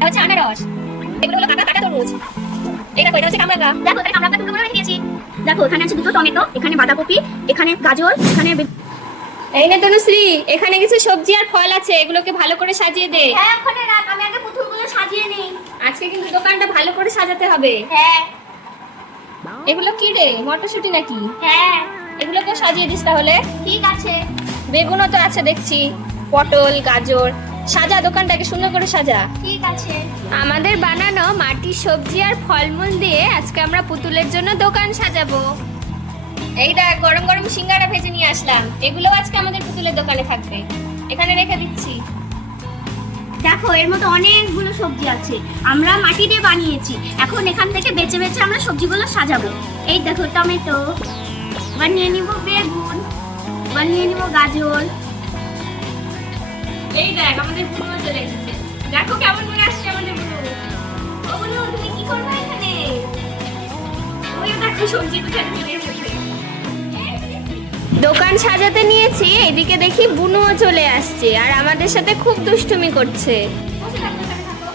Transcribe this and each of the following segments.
এটা হচ্ছে আনারস, এগুলো হলো কাঁচা কাটা তরমুজ। এই দেখো এটা হচ্ছে কামরাঙ্গা, দেখো এখানে কামরাঙ্গা টুকরো করে রেখে দিয়েছি। দেখো এখানে আছে দুটো টমেটো, এখানে বাঁধাকপি, এখানে গাজর, এখানে এই না তনুশ্রী, এখানে কিছু সবজি আর ফল আছে, এগুলোকে ভালো করে সাজিয়ে দে। হ্যাঁ ওখানে রাখ, আমি আগে পুতুলগুলো সাজিয়ে নিই। আজকে কিন্তু দোকানটা ভালো করে সাজাতে হবে। হ্যাঁ এগুলো কি রে, মটরশুঁটি নাকি? হ্যাঁ এগুলোকেও সাজিয়ে দিস তাহলে। ঠিক আছে। বেগুনও তো আছে দেখছি, পটল, গাজর। সাজা দোকানটাকে সুন্দর করে সাজা। ঠিক আছে। আমাদের বানানো মাটির সবজি আর ফলমূল দিয়ে আজকে আমরা পুতুলের জন্য দোকান সাজাবো। এই দেখ গরম গরম সিঙ্গারা ভেজে নিয়ে আসলাম, এগুলো আজকে আমাদের পুতুলের দোকানে থাকবে। এখানে রেখে দিচ্ছি। দেখো এর মধ্যে অনেকগুলো সবজি আছে, আমরা মাটি দিয়ে বানিয়েছি। এখন এখান থেকে বেছে বেছে আমরা সবজিগুলো সাজাবো। এই দেখো টমেটো, এবার নিয়ে নিব বেগুন, এবার নিয়ে নিব গাজর। এই দেখ আমাদের বুনো চলে এসেছে, দেখো কেমন করে আসছে আমাদের বুনো। ও বলো, তুমি কি করবে এখানে? ওই দেখো সবজি গুছাতে চলে এসেছে। দোকান সাজাতে নিয়েছি, এদিকে দেখি বুনুও চলে আসছে আর আমাদের সাথে খুব দুষ্টুমি করছে। বসে থাকো, বসে থাকো।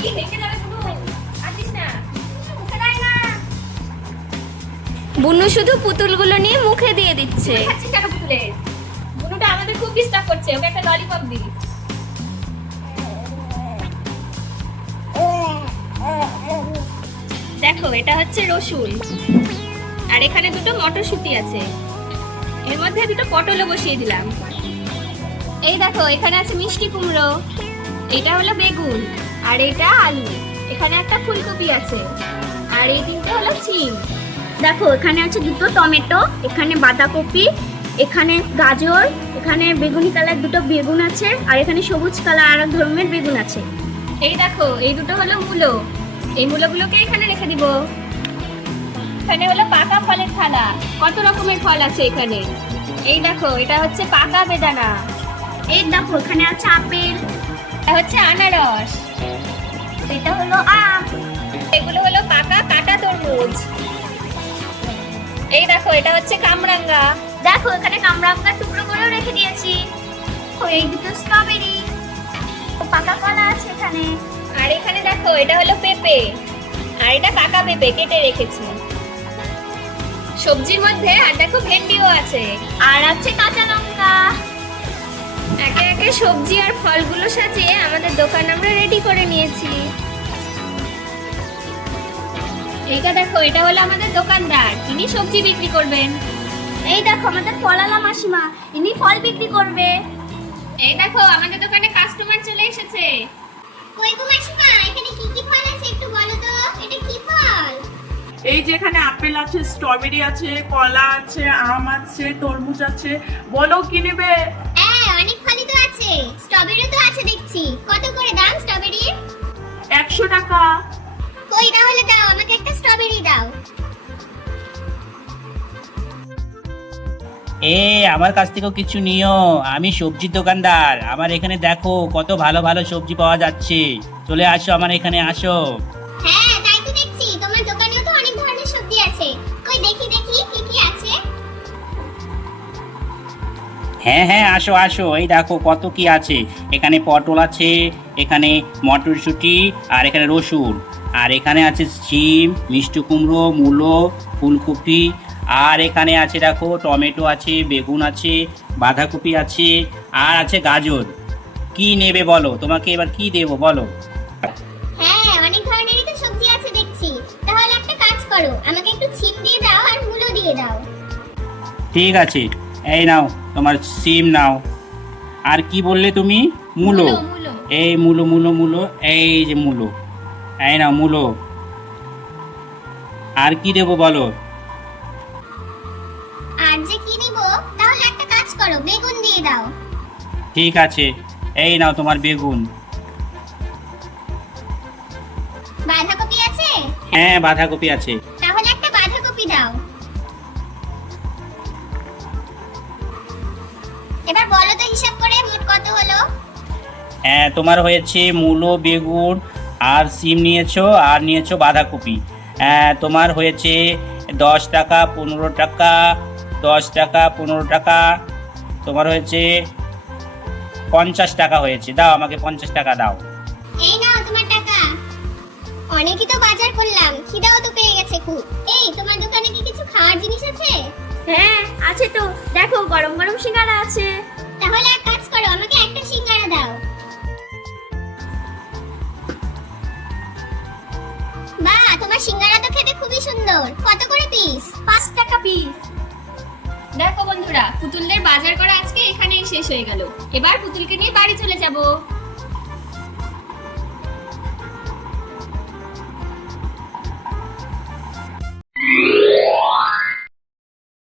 কি ভেঙে যাবে বুনু, আসিস না। মুখে দেয় না। বুনু শুধু পুতুলগুলো নিয়ে মুখে দিয়ে দিচ্ছে। খাচ্ছিস কেন পুতুলের? বুনুটা আমাদের খুব ডিস্টার্ব করছে, ওকে একটা ললিপপ দি। দেখো এটা হচ্ছে রসুন, আর এখানে দুটো মটরশুঁটি আছে, এর মধ্যে দুটো পটলও বসিয়ে দিলাম। এই দেখো এখানে আছে মিষ্টি কুমড়ো, এটা হলো বেগুন, আর এটা আলু। এখানে একটা ফুলকপি আছে, আর এই তিনটে হলো সিম। দেখো এখানে আছে দুটো টমেটো, এখানে বাঁধাকপি, এখানে গাজর, এখানে বেগুনি কালার দুটো বেগুন আছে, আর এখানে সবুজ কালার আর এক ধরনের বেগুন আছে। এই দেখো এই দুটো হলো মূলো, এই মূলোগুলোকে এখানে রেখে দিব। এখানে হলো পাকা ফলের থালা, কত রকমের ফল আছে এখানে। এই দেখো এটা হচ্ছে পাকা বেদানা, এই দেখো এখানে আছে আপেল, এটা হচ্ছে আনারস, এটা হলো আম। এগুলো হলো পাকা কাটা তরমুজ। এই দেখো এটা হচ্ছে কামরাঙ্গা, দেখো এখানে কামরাঙ্গা টুকরো করে রেখে দিয়েছি। ও এই দুটো স্ট্রবেরি, পাকা কলা আছে এখানে। আর এখানে দেখো এটা হলো পেঁপে, আর এটা পাকা পেঁপে কেটে রেখেছি। সবজির মধ্যে আর দেখো ভেন্ডিও আছে, আর আছে কাঁচা লঙ্কা। একে একে সবজি আর ফলগুলো সাজিয়ে আমাদের দোকান আমরা রেডি করে নিয়েছি। এইটা দেখো এটা হলো আমাদের দোকানদার, ইনি সবজি বিক্রি করবেন। এই দেখো আমাদের ফলালা মাসিমা, ইনি ফল বিক্রি করবে। এই দেখো আমাদের দোকানে কাস্টমার চলে এসেছে। কই গো মাসিমা, এখানে কি কি ফল আছে একটু বলো তো, এটা কি ফল? এই যে এখানে আপেল আছে, স্ট্রবেরি আছে, কলা আছে, আম আছে, তরমুজ আছে, বলো কি নেবে? হ্যাঁ অনেক ফলই তো আছে, স্ট্রবেরি তো আছে দেখছি। কত করে দাম স্ট্রবেরির? 100 টাকা। কই তাহলে দাও, আমাকে একটা স্ট্রবেরি দাও। আমার কাছ থেকেও কিছু নিও, আমি সবজির দোকানদার। আমার এখানে দেখো কত ভালো ভালো সবজি পাওয়া যাচ্ছে, চলে আসো আমার এখানে আসো। হ্যাঁ তাই তো দেখছি, তোমার দোকানেও তো অনেক ধরনের সবজি আছে। কই দেখি দেখি কি কি আছে। হ্যাঁ হ্যাঁ আসো আসো, এই দেখো কত কি আছে। এখানে পটল আছে, এখানে মটরশুঁটি, আর এখানে রসুন, আর এখানে আছে সিম, মিষ্টি কুমড়ো, মূলো, ফুলকপি, আর এখানে আছে দেখো টমেটো আছে, বেগুন আছে, বাঁধাকপি আছে, আর আছে গাজর। কি নেবে বলো, তোমাকে এবার কি দেবো বলো? হ্যাঁ অনেক ধরনেরই তো সবজি আছে দেখছি। তাহলে একটা কাজ করো, আমাকে একটু ছিম দিয়ে দাও আর মূলো দিয়ে দাও। ঠিক আছে, এই নাও তোমার সিম নাও। আর কি বললে তুমি? মূলো। মূলো। এই মূলো মূলো মূলো, এই যে মূলো, এই নাও মূলো। আর কি দেবো বলো? আর যে কি নিব, তাহলে একটা কাজ করো, বেগুন দিয়ে দাও। ঠিক আছে, এই নাও তোমার বেগুন। বাঁধাকপি আছে? হ্যাঁ বাঁধাকপি আছে। তাহলে একটা বাঁধাকপি দাও। এবার বলো তো হিসাব করে মোট কত হলো? হ্যাঁ তোমার হয়েছে মূলো, বেগুন আর সিম নিয়েছো, আর নিয়েছো বাঁধাকপি। হ্যাঁ তোমার হয়েছে 10 টাকা, 15 টাকা, 10 টাকা, 15 টাকা, তোমার হয়েছে 50 টাকা হয়েছে। দাও আমাকে 50 টাকা দাও। এই নাও তোমার টাকা। অনেকই তো বাজার করলাম, খিদাও তো পেয়ে গেছে খুব। এই তোমার দোকানে কি কিছু খাওয়ার জিনিস আছে? হ্যাঁ আছে তো, দেখো গরম গরম সিঙ্গারা আছে। তাহলে এক কাজ করো, আমাকে একটা সিঙ্গারা দাও। বাহ, তোমার সিঙ্গারা তো খেতে খুবই সুন্দর। কত করে পিস? 5 টাকা পিস। দেখো বন্ধুরা, পুতুলদের বাজার করা আজকে এখানেই শেষ হয়ে গেল। এবার পুতুলকে নিয়ে বাড়ি চলে যাব।